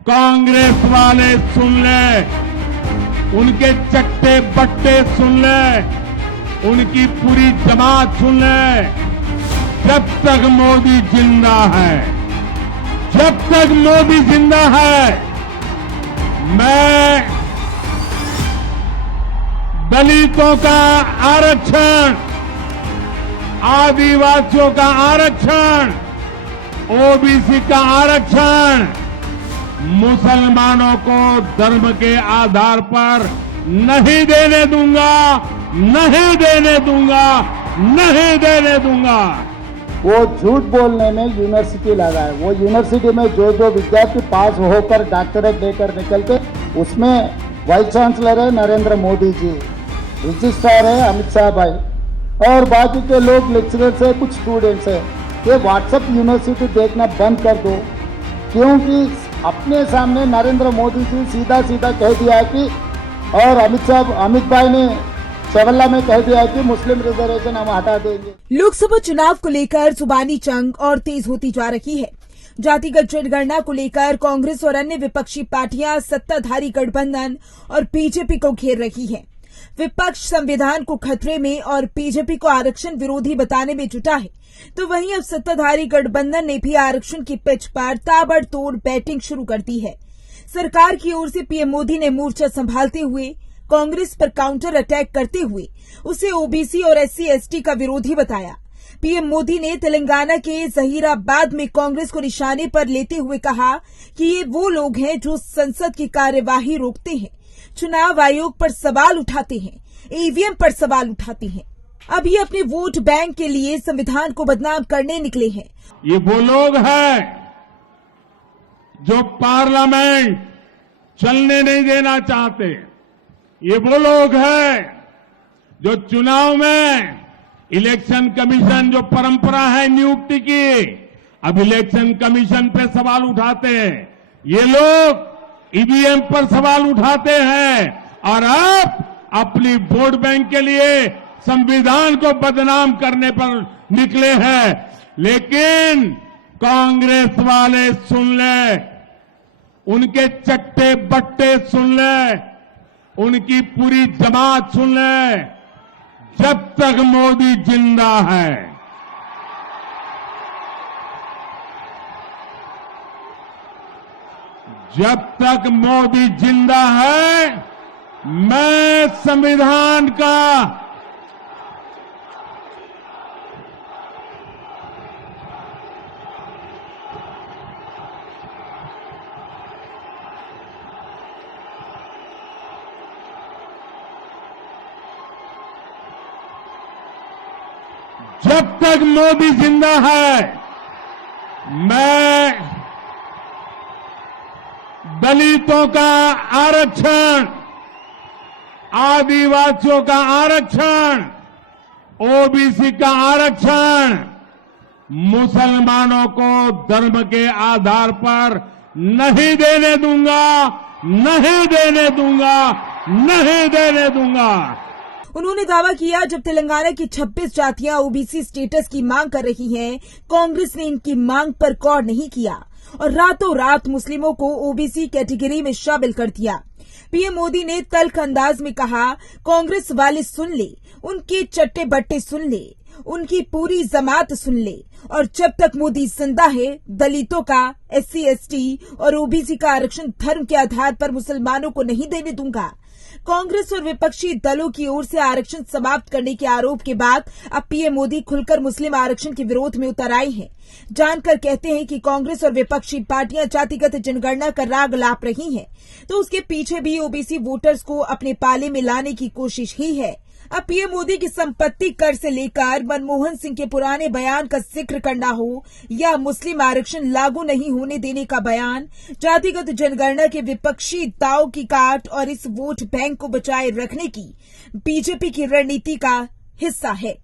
कांग्रेस वाले सुन ले, उनके चट्टे बट्टे सुन ले, उनकी पूरी जमात सुन ले। जब तक मोदी जिंदा है, जब तक मोदी जिंदा है, मैं दलितों का आरक्षण, आदिवासियों का आरक्षण, ओबीसी का आरक्षण, मुसलमानों को धर्म के आधार पर नहीं देने दूंगा, नहीं देने दूंगा, नहीं देने दूंगा। वो झूठ बोलने में यूनिवर्सिटी लगा है। वो यूनिवर्सिटी में जो जो विद्यार्थी पास होकर डॉक्टरेट लेकर निकलते, उसमें वाइस चांसलर है नरेंद्र मोदी जी, रजिस्ट्रार है अमित शाह भाई, और बाकी के लोग लेक्चरर्स है, कुछ स्टूडेंट्स है। ये व्हाट्सएप यूनिवर्सिटी देखना बंद कर दो, क्योंकि अपने सामने नरेंद्र मोदी जी सीधा सीधा कह दिया कि, और अमित भाई ने चवल्ला में कह दिया कि मुस्लिम रिजर्वेशन हम हटा देंगे। लोकसभा चुनाव को लेकर जुबानी जंग और तेज होती जा रही है। जातिगत जनगणना को लेकर कांग्रेस और अन्य विपक्षी पार्टियां सत्ताधारी गठबंधन और बीजेपी को घेर रही हैं। विपक्ष संविधान को खतरे में और बीजेपी को आरक्षण विरोधी बताने में जुटा है, तो वहीं अब सत्ताधारी गठबंधन ने भी आरक्षण की पिच पर ताबड़तोड़ बैटिंग शुरू कर दी है। सरकार की ओर से पीएम मोदी ने मोर्चा संभालते हुए कांग्रेस पर काउंटर अटैक करते हुए उसे ओबीसी और SC/ST का विरोधी बताया। पीएम मोदी ने तेलंगाना के जहीराबाद में कांग्रेस को निशाने पर लेते हुए कहा कि ये वो लोग हैं जो संसद की कार्यवाही रोकते हैं, चुनाव आयोग पर सवाल उठाते हैं, ईवीएम पर सवाल उठाते हैं। अब ये अपने वोट बैंक के लिए संविधान को बदनाम करने निकले हैं। ये वो लोग हैं जो पार्लियामेंट चलने नहीं देना चाहते। ये वो लोग हैं जो चुनाव में इलेक्शन कमीशन जो परंपरा है नियुक्ति की, अब इलेक्शन कमीशन पे सवाल उठाते हैं। ये लोग ईवीएम पर सवाल उठाते हैं और अब अपनी वोट बैंक के लिए संविधान को बदनाम करने पर निकले हैं। लेकिन कांग्रेस वाले सुन ले, उनके चट्टे बट्टे सुन ले, उनकी पूरी जमात सुन ले। जब तक मोदी जिंदा है, जब तक मोदी जिंदा है, मैं संविधान का जब तक मोदी जिंदा है, मैं दलितों का आरक्षण, आदिवासियों का आरक्षण, ओबीसी का आरक्षण, मुसलमानों को धर्म के आधार पर नहीं देने दूंगा, नहीं देने दूंगा, नहीं देने दूंगा। उन्होंने दावा किया जब तेलंगाना की 26 जातियां ओबीसी स्टेटस की मांग कर रही हैं, कांग्रेस ने इनकी मांग पर गौर नहीं किया और रातों रात मुस्लिमों को ओबीसी कैटेगरी में शामिल कर दिया। पीएम मोदी ने तल्ख अंदाज में कहा, कांग्रेस वाले सुन ले, उनके चट्टे बट्टे सुन ले, उनकी पूरी जमात सुन ले, और जब तक मोदी जिंदा है, दलितों का, SC/ST और ओबीसी का आरक्षण धर्म के आधार पर मुसलमानों को नहीं देने दूंगा। कांग्रेस और विपक्षी दलों की ओर से आरक्षण समाप्त करने के आरोप के बाद अब पीएम मोदी खुलकर मुस्लिम आरक्षण के विरोध में उतर आए हैं। जानकर कहते हैं कि कांग्रेस और विपक्षी पार्टियां जातिगत जनगणना का राग लाप रही हैं, तो उसके पीछे भी ओबीसी वोटर्स को अपने पाले में लाने की कोशिश ही है। अब पीएम मोदी की संपत्ति कर से लेकर मनमोहन सिंह के पुराने बयान का जिक्र करना हो या मुस्लिम आरक्षण लागू नहीं होने देने का बयान, जातिगत जनगणना के विपक्षी दाव की काट और इस वोट बैंक को बचाए रखने की बीजेपी की रणनीति का हिस्सा है।